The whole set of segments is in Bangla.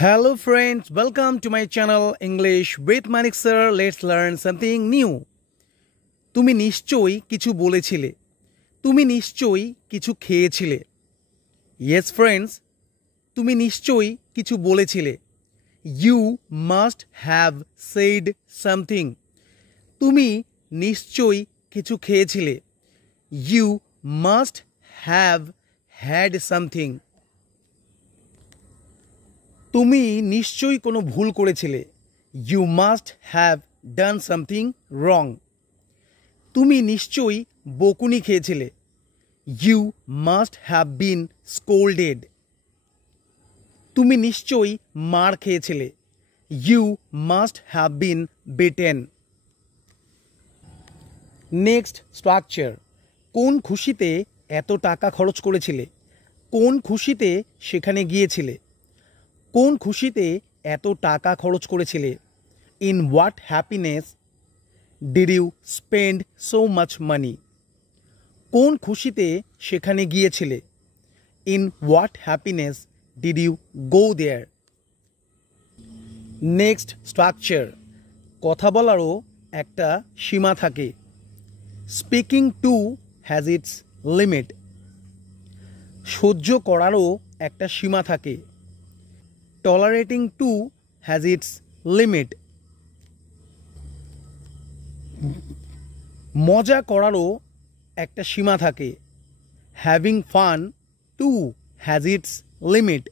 Hello friends, welcome to my channel English with Manik sir. Let's learn something new. তুমি নিশ্চয়ই কিছু বলেছিলে। তুমি নিশ্চয়ই কিছু খেয়েছিলে। Yes friends, তুমি নিশ্চয়ই কিছু বলেছিলে। You must have said something. তুমি নিশ্চয়ই কিছু খেয়েছিলে। You must have had something. তুমি নিশ্চয়ই কোনো ভুল করেছিলে। You must have done something wrong. তুমি নিশ্চয়ই বকুনি খেয়েছিলে। You must have been scolded. তুমি নিশ্চয়ই মার খেয়েছিলে। You must have been beaten. Next structure. কোন খুশিতে এত টাকা খরচ করেছিলে? কোন খুশিতে সেখানে গিয়েছিলে? কোন খুশিতে এত টাকা খরচ করেছিলে? In what happiness did you spend so much money? কোন খুশিতে সেখানে গিয়েছিলে? In what happiness did you go there? Next structure. কথা বলারও একটা সীমা থাকে। Speaking too has its limit. সহ্য করারও একটা সীমা থাকে। Tolerating too has its limit. মজা করারও একটা সীমা থাকে। Having fun too has its limit.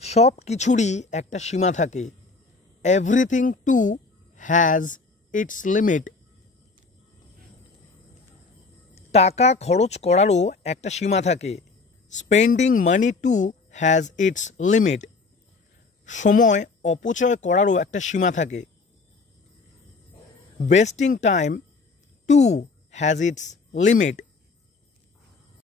সব কিছুরই একটা সীমা থাকে। Everything too has its limit. টাকা খরচ করারও একটা সীমা থাকে। Spending money too has its limit. সময় অপচয় করারও একটা সীমা থাকে। Wasting time too has its limit.